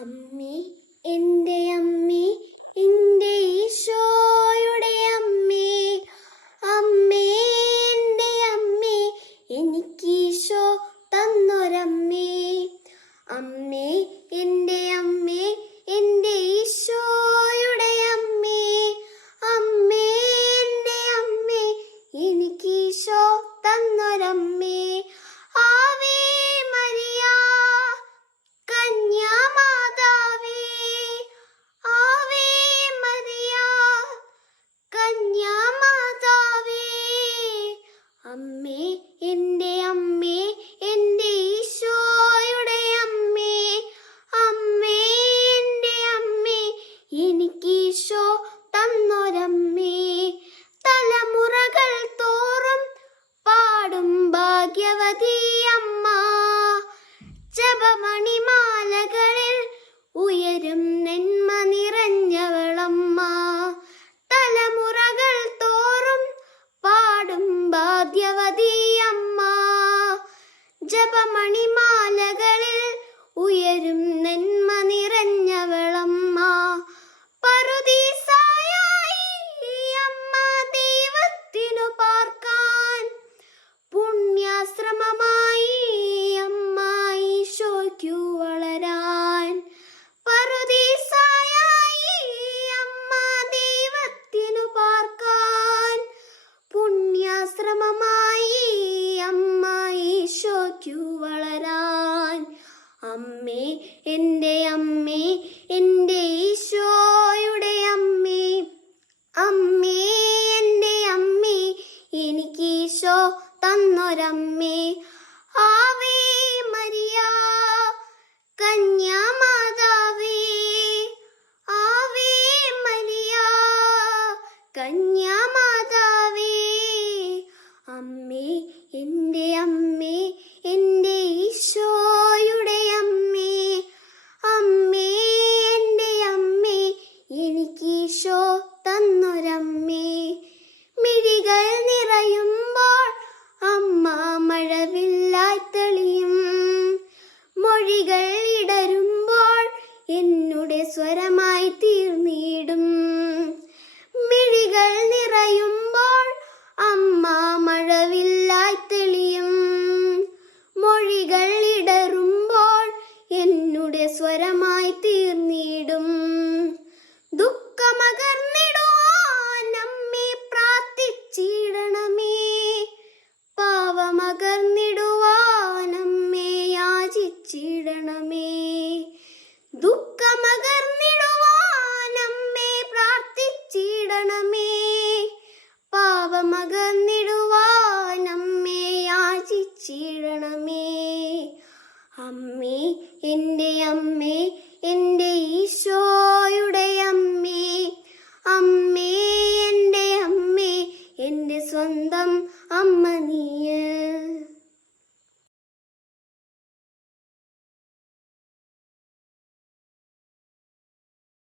അമ്മി എന്റെ അമ്മി. എന്റെ അമ്മേ എന്റെ അമ്മേ എന്റെ ഈശോയുടെ അമ്മേ. അമ്മേ എന്റെ അമ്മേ എനിക്ക് ഈശോ തന്നൊരമ്മേ. ആവേ മരിയ കന്യാമാതാവേ. ആവേ മരിയ കന്യാമാതാ അമ്മേ. മിഴികൾ നിറയുമ്പോൾ അമ്മ മഴവില്ലായി ദുഃഖമകർന്നിടുവാനമ്മേ യാചിച്ചിടണമേ. അമ്മേ എന്റെ